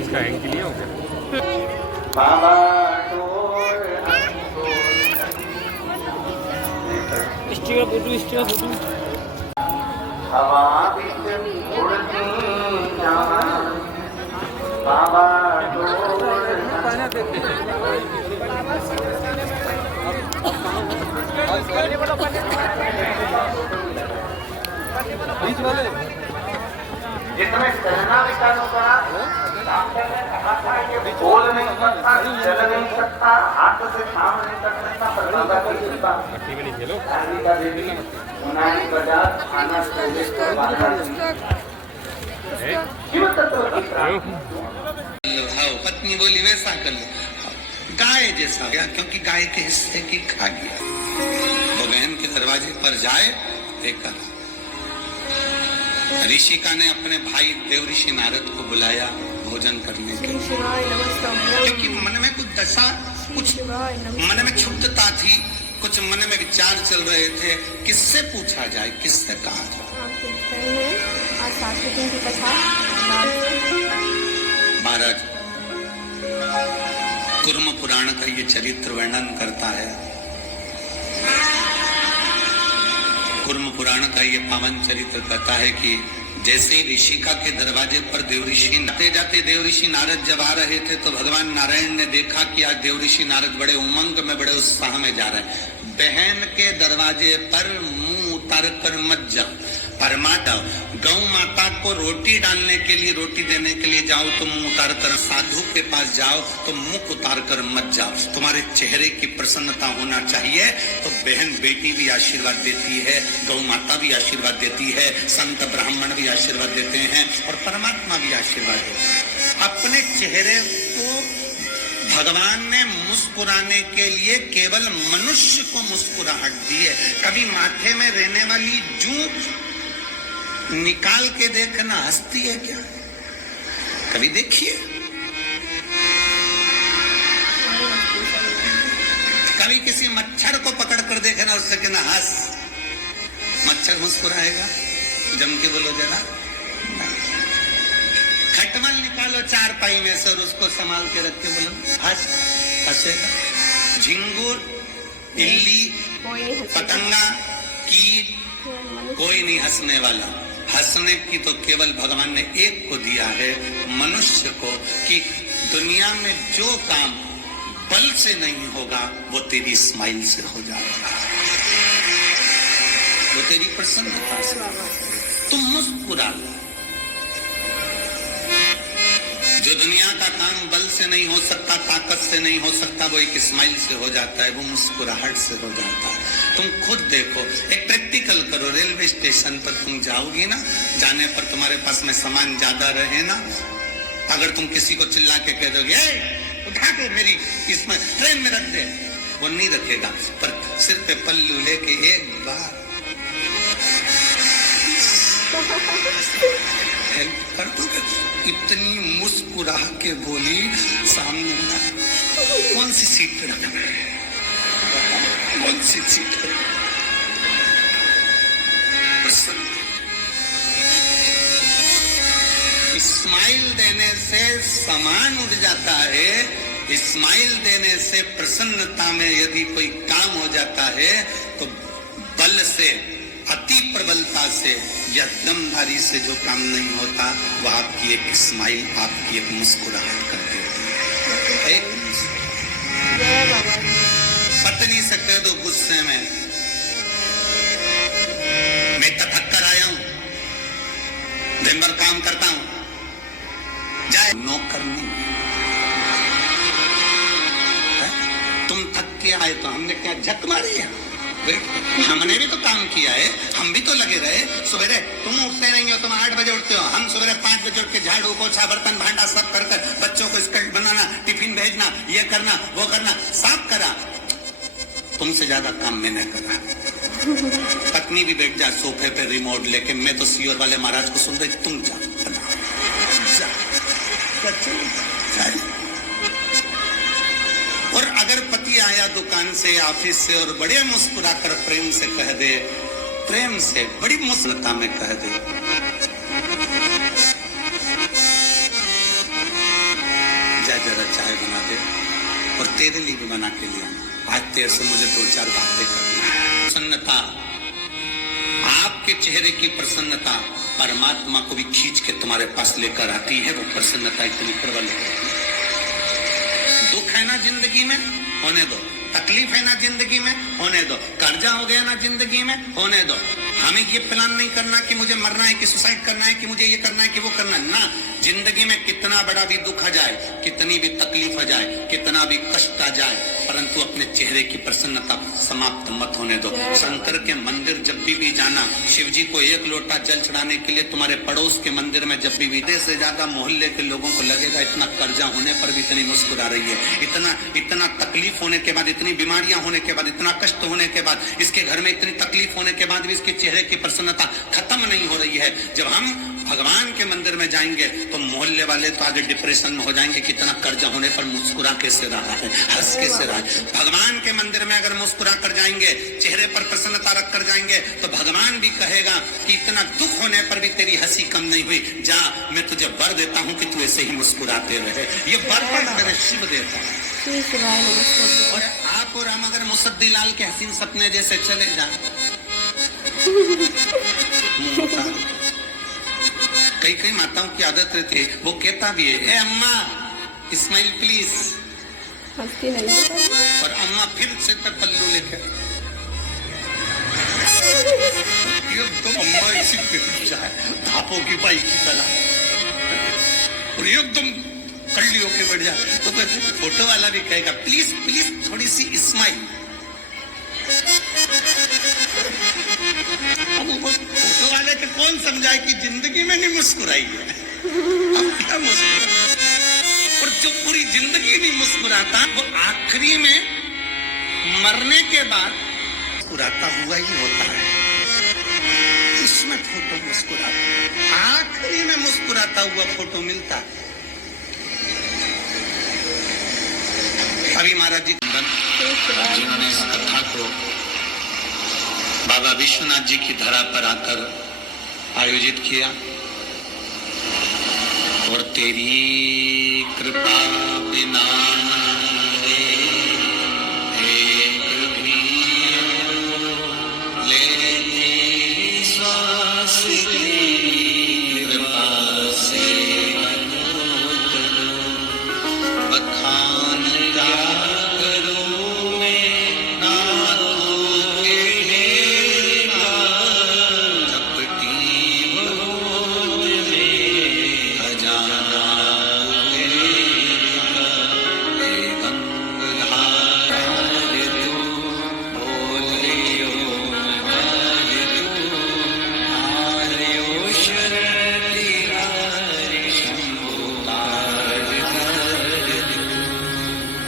इसका हैंग लिया हो क्या? बाबा स्टिकर फोटो हवा बिच उड़ती जान बाबा जिसमें चलना विचारों का डॉक्टर ने कहा था ये बोल नहीं सकता, चल नहीं सकता, हाथ से काम नहीं कर सकता, पर बाबा की कृपा का देवी उन्होंने बाजार खाना सर्विस को बाहर शिव तत्व की हाँ, पत्नी बोली वैसा कर लो, गाय जैसा गया क्योंकि गाय के हिस्से की खा गया। तो बहन के दरवाजे पर जाए देखा ऋषिका ने अपने भाई देव ऋषि नारद को बुलाया भोजन करने के लिए, क्योंकि मन में कुछ दशा, कुछ मन में क्षुब्धता थी, कुछ मन में विचार चल रहे थे, किससे पूछा जाए, किससे कहा जाए। महाराज कुर्म पुराण का ये चरित्र वर्णन करता है। कुर्म पुराण का ये पावन चरित्र कहता है कि जैसे ही ऋषिका के दरवाजे पर देवऋषि आते जाते देवऋषि नारद जब आ रहे थे तो भगवान नारायण ने देखा कि आज देवऋषि नारद बड़े उमंग में, बड़े उत्साह में जा रहे हैं। बहन के दरवाजे पर मुंह उतार कर मत जाओ, परमाता गौ माता को रोटी डालने के लिए, रोटी देने के लिए जाओ तो मुंह उतार कर, साधु के पास जाओ तो मुख उतार कर मत जाओ। तुम्हारे चेहरे की प्रसन्नता होना चाहिए। तो बहन बेटी भी आशीर्वाद देती है, गौ माता भी आशीर्वाद देती है, संत ब्राह्मण भी आशीर्वाद देते हैं और परमात्मा भी आशीर्वाद देते हैं। अपने चेहरे को भगवान ने मुस्कुराने के लिए केवल मनुष्य को मुस्कुराहट दी है। कभी माथे में रहने वाली जूं निकाल के देखना हंसती है क्या? कभी देखिए, कभी किसी मच्छर को पकड़ कर देखना, उससे कहना हंस, मच्छर मुस्कुराएगा? जम के बोलो जरा। खटमल निकालो चार पाई में से और उसको संभाल के रख के बोलो हंस, हंसेगा। झिंगुर, इल्ली, पतंगा, कीट, कोई नहीं हंसने वाला। हंसने की तो केवल भगवान ने एक को दिया है, मनुष्य को, कि दुनिया में जो काम बल से नहीं होगा वो तेरी स्माइल से हो जाएगा, वो तेरी प्रसन्नता से। तुम मुस्कुरा लो। जो दुनिया का काम बल से नहीं हो सकता, ताकत से नहीं हो सकता, वो एक स्माइल से हो जाता है, वो मुस्कुराहट से हो जाता है। तुम खुद देखो, एक प्रैक्टिकल करो। रेलवे स्टेशन पर तुम जाओगी ना, जाने पर तुम्हारे पास में सामान ज्यादा रहे ना, अगर तुम किसी को चिल्ला के कह दोगे उठा के मेरी इसमें ट्रेन में रख दे, वो नहीं रखेगा, पर सिर पे पल्लू लेके एक बार हेल्प कर दोगे। इतनी मुस्कुरा के बोली सामने कौन सी सीट पे रखना है, कौन सी सीट पे? स्माइल देने से सामान उड़ जाता है। स्माइल देने से प्रसन्नता में यदि कोई काम हो जाता है तो बल से, अति प्रबलता से या दमधारी से जो काम नहीं होता वो आपकी एक स्माइल, आपकी एक मुस्कुराहट कर देती है। पत्नी से कह दो गुस्से में, मैं थक कर आया हूं, दिन भर काम करता हूं, जाए नौकर नहीं। तुम थक के आए तो हमने क्या झक मारी है? हमने भी तो काम किया है, हम भी तो लगे रहे। सवेरे तुम उठते नहीं हो, तुम 8 बजे उठते हो, हम सवेरे 5 बजे उठ के झाड़ू पोछा बर्तन भांडा सब कर कर बच्चों को स्कर्ट बनाना, टिफिन भेजना, ये करना वो करना, सब करा। तुमसे ज्यादा काम मैंने करा। पत्नी भी बैठ जा सोफे पे रिमोट लेके, मैं तो सीओर वाले महाराज को सुन रही, तुम जा और अगर पति आया दुकान से, ऑफिस से और बड़े मुस्कुरा कर प्रेम से कह दे, प्रेम से बड़ी मुस्कुराता में कह दे, बना दे और तेरे लिए भी बना के लिया। आज तेरे से मुझे 2-4 बातें करनी है। प्रसन्नता, आपके चेहरे की प्रसन्नता परमात्मा को भी खींच के तुम्हारे पास लेकर आती है। वो प्रसन्नता इतनी प्रबल है। दुख है ना जिंदगी में, होने दो। तकलीफ है ना जिंदगी में, होने दो। कर्जा हो गया ना जिंदगी में, होने दो। हमें ये प्लान नहीं करना कि मुझे मरना है, कि सुसाइड करना है, कि मुझे ये करना है, कि वो करना है ना। जिंदगी में कितना बड़ा भी दुख आ जाए, कितनी भी तकलीफ आ जाए, कितना भी कष्ट आ जाए, परंतु अपने चेहरे की प्रसन्नता समाप्त मत होने दो। शंकर के मंदिर जब भी जाना, शिव जी को 1 लोटा जल चढ़ाने के लिए तुम्हारे पड़ोस के मंदिर में जब भी से ज्यादा मोहल्ले के लोगों को लगेगा इतना कर्जा होने पर भी इतनी मुस्कुरा रही है, इतना तकलीफ होने के बाद, इतनी बीमारियां होने के बाद, इतना कष्ट होने के बाद, इसके घर में इतनी तकलीफ होने के बाद भी इसके चेहरे की प्रसन्नता खत्म नहीं हो रही है। जब हम भगवान के मंदिर में जाएंगे तो मोहल्ले वाले तो आगे डिप्रेशन में हो जाएंगे, कितना कर्जा होने पर मुस्कुरा कैसे रहा है, हंस कैसे रहा है। भगवान के मंदिर में अगर मुस्कुरा कर जाएंगे, चेहरे पर प्रसन्नता रख कर जाएंगे, तो भगवान भी कहेगा कि इतना दुख होने पर भी तेरी हंसी कम नहीं हुई, जा मैं तुझे वर देता हूँ कि तू ऐसे ही मुस्कुराते रहे। ये वर पर शिव देता है। और आप और हम अगर मुसद्दी लाल के हसीन सपने जैसे चले जाए, कई माताओं की आदत रहती है, वो कहता भी है, ए अम्मा स्माइल प्लीज, और अम्मा फिर से पल्लू लेके एकदम अम्मा इसी धापों की बाई की तरह और एकदम कल्ली होके बैठ जाए, तो फोटो वाला भी कहेगा प्लीज प्लीज थोड़ी सी स्माइल। फोटो वाले के कौन समझाए कि जिंदगी में नहीं मुस्कुराई है, अब क्या मुस्कुरा। और जो पूरी जिंदगी नहीं मुस्कुराता, वो आखिरी में मरने के बाद मुस्कुराता हुआ ही होता है। इसमें फोटो मुस्कुराता, आखिरी में मुस्कुराता हुआ फोटो मिलता है। अभी महाराज जी जिन्होंने इस कथा को बाबा विश्वनाथ जी की धरा पर आकर आयोजित किया, और तेरी कृपा बिना एक भी लेती श्वास की कृपा से बखान करूं मैं नाथों के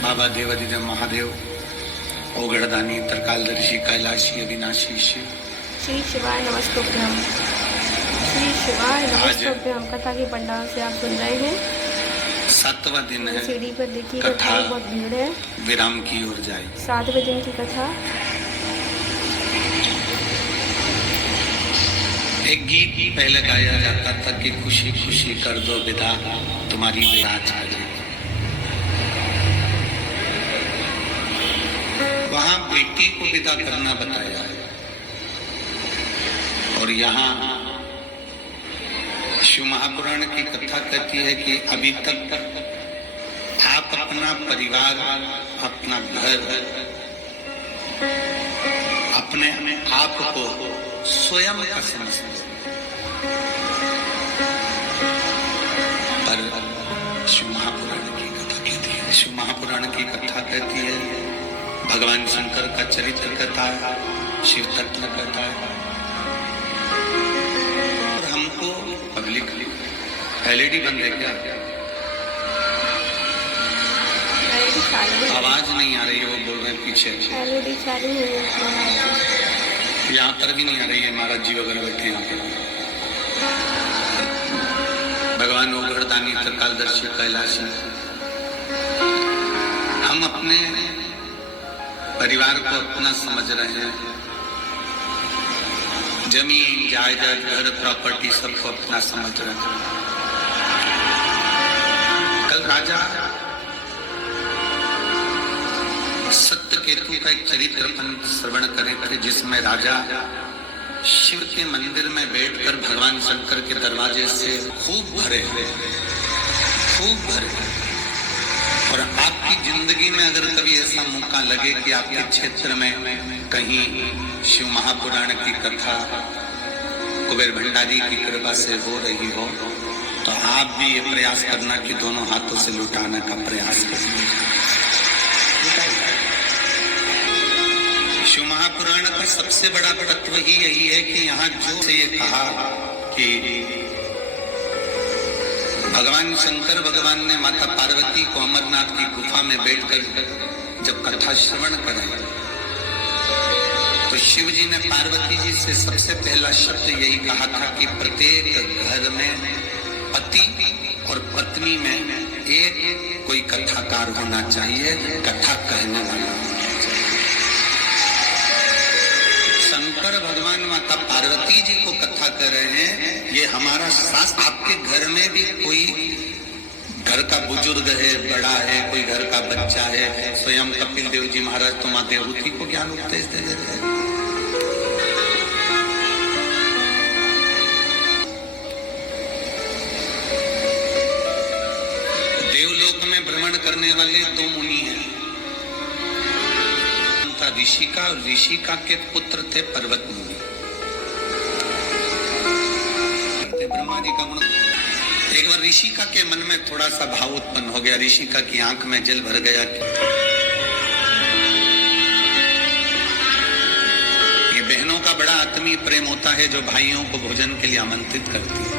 बाबा देवादिदेव महादेव, ओगड़दानी, तरकालदर्शी, कैलाशी, अविनाशी शिव। श्री शिवाय नमस्तुभ्यम। श्री शिवाय नमस्तुभ्यम। कथा की पंडाल से आप सुन रहे हैं। 7वां दिन है। सीढ़ी पर देखिए कथा बहुत भीड़ है, विराम की ओर जाए। 7वें दिन की कथा। एक गीत पहले गाया जाता था कि खुशी खुशी कर दो विदा, तुम्हारी विराज करे। वहां बेटी को विदा करना बताया है, और यहाँ शिव महापुराण की कथा कहती है कि अभी तक आप अपना परिवार, अपना घर, अपने आप को स्वयं का समझते, पर शिव महापुराण की कथा कहती है, शिव महापुराण की कथा कहती है भगवान शंकर का चरित्र कथा है, शिव तत्व कथा है। और हमको पब्लिक एलईडी बंद है क्या? आवाज नहीं आ रही है, वो बोल रहे हैं पीछे। एलईडी चालू है, यहाँ पर भी नहीं आ रही है। महाराज जी वगैरह बैठे यहाँ पे। भगवान ओगड़दानी, तरकालदर्शी, कैलाशी। हम अपने परिवार को अपना समझ रहे हैं, जमीन जायदाद घर प्रॉपर्टी सबको अपना समझ रहे हैं। कल राजा सत्यकेतु का एक चरित्र अपन श्रवण करे थे, जिसमें राजा शिव के मंदिर में बैठकर भगवान शंकर के दरवाजे से खूब भरे। और आपकी जिंदगी में अगर कभी ऐसा मौका लगे कि आपके क्षेत्र में कहीं शिव महापुराण की कथा कुबेर भंडारी की कृपा से हो रही हो, तो आप भी ये प्रयास करना कि दोनों हाथों से लुटाने का प्रयास करें। शिव महापुराण का सबसे बड़ा तत्व ही यही है कि यहाँ जो से ये कहा कि भगवान शंकर भगवान ने माता पार्वती को अमरनाथ की गुफा में बैठकर जब कथा श्रवण कराई, तो शिव जी ने पार्वती जी से सबसे पहला शब्द यही कहा था कि प्रत्येक घर में पति और पत्नी में एक कोई कथाकार होना चाहिए, कथा कहने वाला। शंकर भगवान माता पार्वती जी को कथा कर रहे हैं, ये हमारा शास्त्र। आपके घर में भी कोई घर का बुजुर्ग है, बड़ा है, कोई घर का बच्चा है, स्वयं कपिल देव जी महाराज तो माँ देवहूति को ज्ञान उपदेश दे देते हैं। देवलोक में भ्रमण करने वाले दो मुनि हैं, ऋषिका, और ऋषिका के पुत्र थे पर्वत मुनि। ब्रह्मा जी का गुण। एक बार ऋषिका के मन में थोड़ा सा भाव उत्पन्न हो गया, ऋषिका की आंख में जल भर गया। ये बहनों का बड़ा आत्मीय प्रेम होता है जो भाइयों को भोजन के लिए आमंत्रित करती है।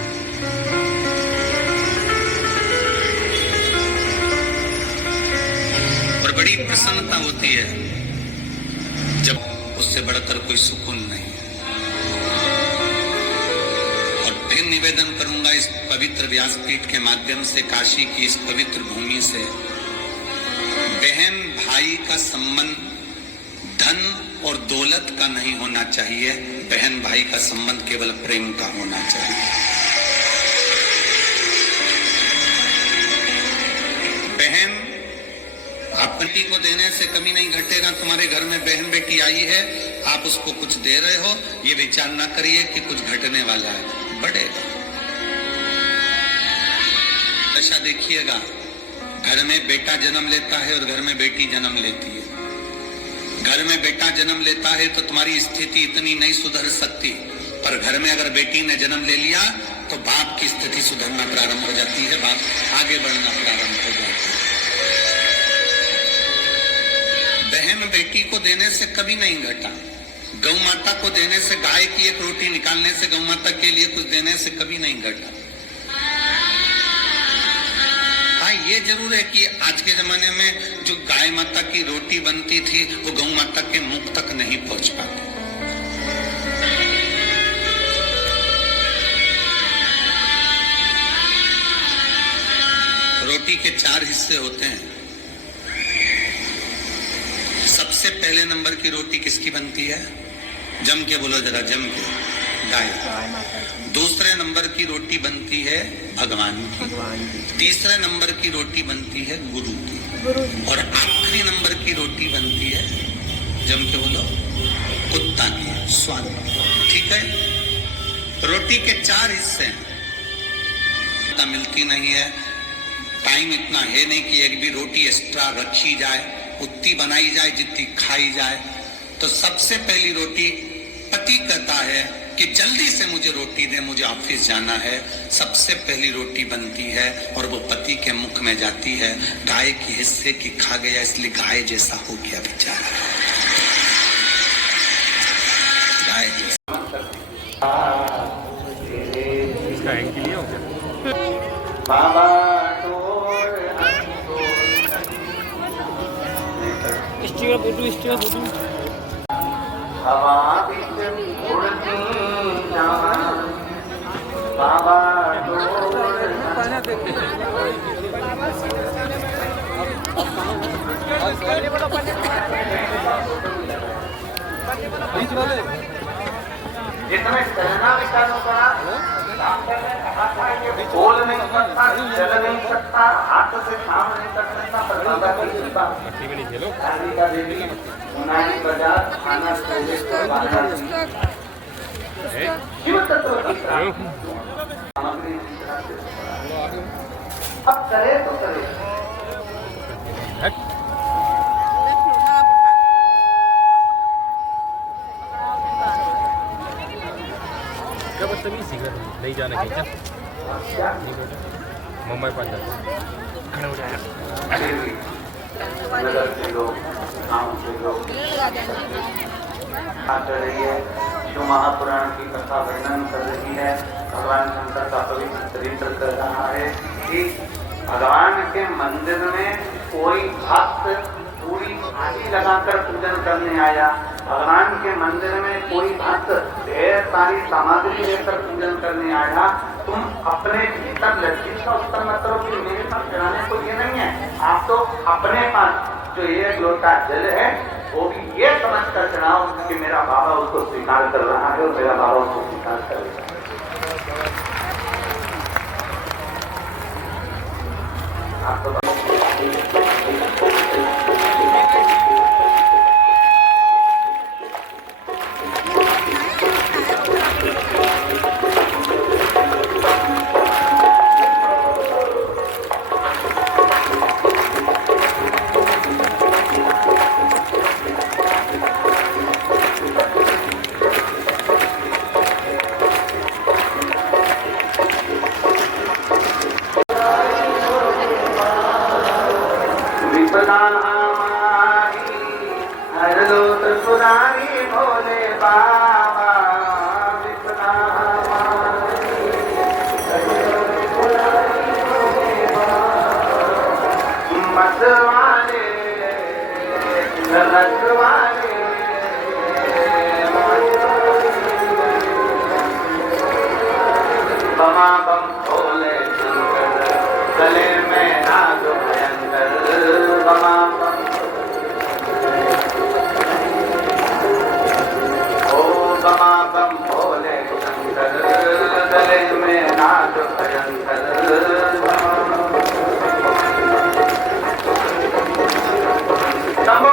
और बड़ी प्रसन्नता होती है जब उससे बढ़कर कोई सुकून नहीं है। और फिर निवेदन करूंगा इस पवित्र व्यासपीठ के माध्यम से, काशी की इस पवित्र भूमि से, बहन भाई का संबंध धन और दौलत का नहीं होना चाहिए, बहन भाई का संबंध केवल प्रेम का होना चाहिए। बहन अपनी को देने से कमी नहीं घटेगा। तुम्हारे घर में बहन बेटी आई है, आप उसको कुछ दे रहे हो, ये विचार ना करिए कि कुछ घटने वाला है, बढ़ेगा। दशा देखिएगा, घर में बेटा जन्म लेता है और घर में बेटी जन्म लेती है। घर में बेटा जन्म लेता है तो तुम्हारी स्थिति इतनी नहीं सुधर सकती, पर घर में अगर बेटी ने जन्म ले लिया तो बाप की स्थिति सुधरना प्रारंभ हो जाती है, बाप आगे बढ़ना प्रारंभ हो जाता है। बहन बेटी को देने से कभी नहीं घटा। गौ माता को देने से, गाय की एक रोटी निकालने से, गौ माता के लिए कुछ देने से कभी नहीं घटा। हाँ, ये जरूर है कि आज के जमाने में जो गाय माता की रोटी बनती थी वो गौ माता के मुख तक नहीं पहुंच पाती। रोटी के 4 हिस्से होते हैं। सबसे पहले नंबर की रोटी किसकी बनती है? जम के बोलो जरा, जम के, गाय। दूसरे नंबर की रोटी बनती है भगवान की। तीसरे नंबर की रोटी बनती है गुरु की। और आखिरी नंबर की रोटी बनती है, जम के बोलो, कुत्ता की, स्वान। ठीक है, रोटी के 4 हिस्से हैं। मिलती नहीं है, टाइम इतना है नहीं कि एक भी रोटी एक्स्ट्रा रखी जाए, उतनी बनाई जाए जितनी खाई जाए। तो सबसे पहली रोटी पति कहता है कि जल्दी से मुझे रोटी दे, मुझे ऑफिस जाना है। सबसे पहली रोटी बनती है और वो पति के मुख में जाती है। गाय के हिस्से की खा गया, इसलिए गाय जैसा हो गया बेचारा, गाय जैसा। इसका एंकिल हो क्या? बाबा हवा बिच उड़ती जान, बाबा जितने चलना विचारों का बोल नहीं सकता, चल नहीं सकता, हाथ से काम नहीं कर सकता, पर बाबा की कृपा। मट्टी में नहीं खेलो। कालिका देवी मुनानी बाजार थाना शिव तत्व की सामग्री अब करे तो करे। हट। क्या बदतमीजी कर नहीं जाने की क्या? मुंबई पास जाते खड़े हो जाएगा। नगर से लोग, गाँव से लोग कर रही है, जो महापुराण की कथा वर्णन कर रही है, भगवान शंकर का पवित्र चरित्र कर रहा है कि भगवान के मंदिर में कोई भक्त पूरी आदि लगाकर पूजन करने आया, भगवान के मंदिर में कोई भक्त ढेर सारी सामग्री लेकर पूजन करने आया। तुम अपने भीतर लज्जित का उत्तर मत करो कि मेरे पास चढ़ाने को ये नहीं है। आप तो अपने पास जो एक लोटा जल है वो भी ये समझ कर चढ़ाओ कि मेरा बाबा उसको स्वीकार कर रहा है और मेरा बाबा उसको स्वीकार करेगा। आपको भोले बाबा मतवाले रखवाले बमा बम भोले शंकर गले में नाग भयंकर बमा बम बमा बम भोले शंकर गले में नाग भयंकर नमो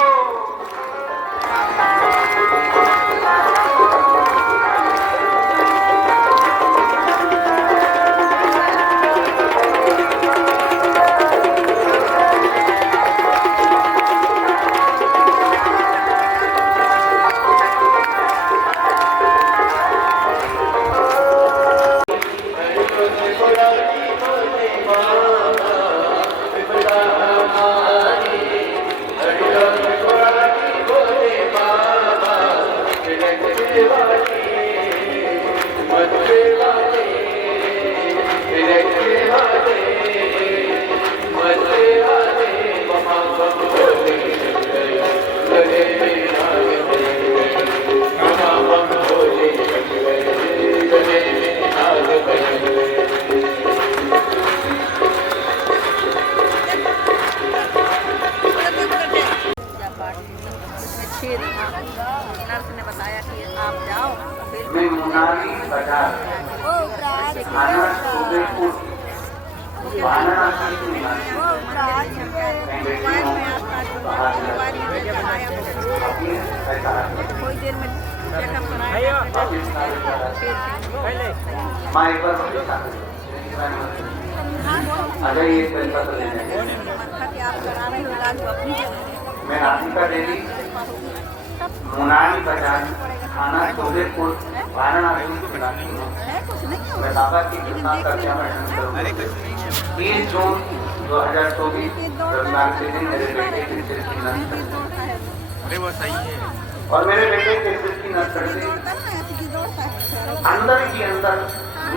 नर्स ने बताया कि आप जाओ। मैं मुनानी बाजार थाना सूबेपुर वाराणसी की निवासी कोई देर में माँ एक बार अगर ये पैसा तो लेने आप करा रहे हो इलाज अपनी मैं राधिका देवी मुनानी बाजार थाना सूबेपुर वाराणसी की निवासी हूँ। मैं बाबा की कृपा का क्या वर्णन करूँ। 30 जून 2024 रविवार के दिन मेरे बेटे की सिर की नस कट गई। अरे वो सही है। और मेरे बेटे के सिर की नस कट गई। अंदर ही अंदर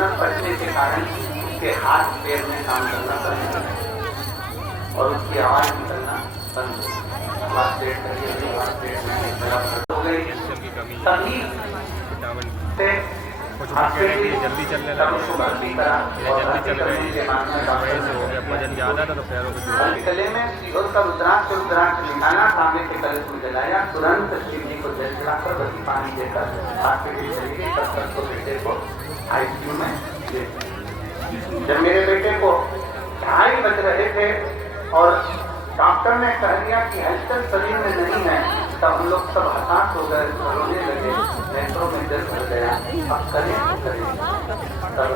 नस कटने के कारण उसके हाथ पैर में काम करना बंद हो गया और उसकी आवाज निकलना बंद हो गई। आवाज पेट करके हो गई। तभी से जल्दी चलने लगा, जल्दी चल रहे वजन ज़्यादा था तो पैरों पे गले में सिंदूर का रुद्राक्ष निकाला, सामने से कलश में जलाया, तुरंत शिव जी को जल चढ़ाकर बसी पानी देकर बेटे को आईसीयू में लीजिए। जब मेरे बेटे को 2:30 बज रहे थे और डॉक्टर ने कह दिया कि हलचल शरीर में नहीं है, तब हम लोग सब हताश हो गए, रोने लगे, नेत्रों में जल भर गया। अब करें तब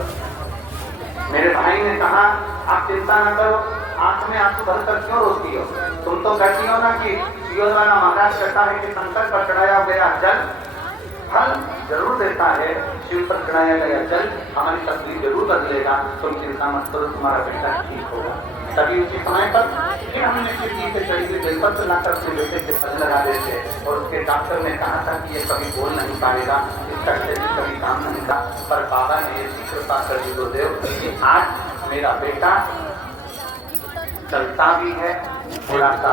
मेरे भाई ने कहा, आप चिंता न करो, आंख में आंसू भरकर क्यों रोती हो? तुम तो कहती हो ना कि योद्वाना महाराज कहता है कि शंकर पर चढ़ाया गया जल फल जरूर देता है, शिव पर चढ़ाया गया जल हमारी तकलीफ जरूर बदलेगा, तुम चिंता मत करो, तुम्हारा बेटा ठीक होगा। तभी उसी समय पर फिर हमने खिड़की से चढ़ी हुई बेलपत्र लाकर अपने बेटे के पल लगा देते और उसके डॉक्टर ने कहा था कि ये कभी बोल नहीं पाएगा, इसका शरीर कभी काम नहीं था, पर बाबा ने ऐसी कृपा कर दी गुरुदेव कि आज मेरा बेटा चलता भी है, थोड़ा सा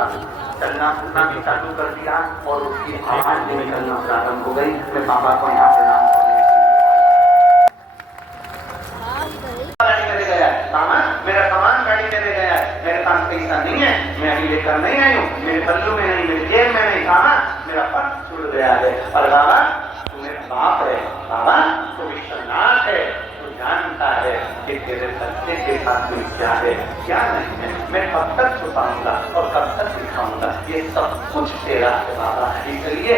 चलना फिरना भी चालू कर दिया और उसकी आवाज भी निकलना प्रारंभ हो गई। मैं बाबा को यहाँ प्रणाम करने गया, मेरा सामान गाड़ी में ले गया है, मेरे पास पैसा नहीं है, मैं अभी लेकर नहीं आई हूँ, मेरे पल्लू में नहीं, मेरे जेब में नहीं, बाबा मेरा पर्स छूट गया है। और बाबा तू मेरा बाप है, बाबा तू विश्वनाथ है, जानता है कि तेरे सत्य के साथ में क्या है क्या नहीं है, मैं कब तक छुपाऊंगा और कब तक दिखाऊंगा, ये सब कुछ तेरा है बाबा। इसलिए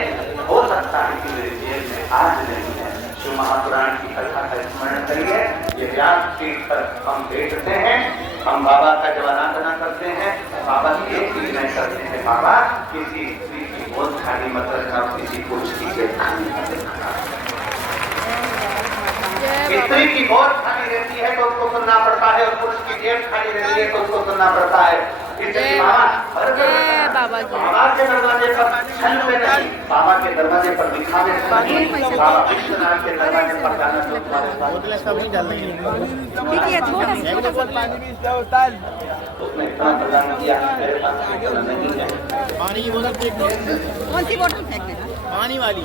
हो सकता है कि मेरे जेब में आज नहीं है। शिव महापुराण की कथा का स्मरण करिए, ये व्यासपीठ पर हम बैठते हैं, हम बाबा का जब आराधना करते हैं, बाबा की एक चीज नहीं करते हैं, बाबा किसी स्त्री की गोद खाली मत रखना, किसी पुरुष की जेब खाली मत रखना। स्त्री की गोद खाली रहती है तो उसको सुनना पड़ता है और पुरुष की जेब खाली रहती है तो उसको सुनना पड़ता है। बाबा के दरवाजे पर छल में नहीं, बाबा के दरवाजे पर दिखावे नहीं, बाबा विश्वनाथ के दरवाजे पर जाना तो उसने इतना प्रदान किया, मेरे पास नहीं है। पानी की बोतल फेंक दो। कौन सी बोतल फेंक देना? पानी वाली।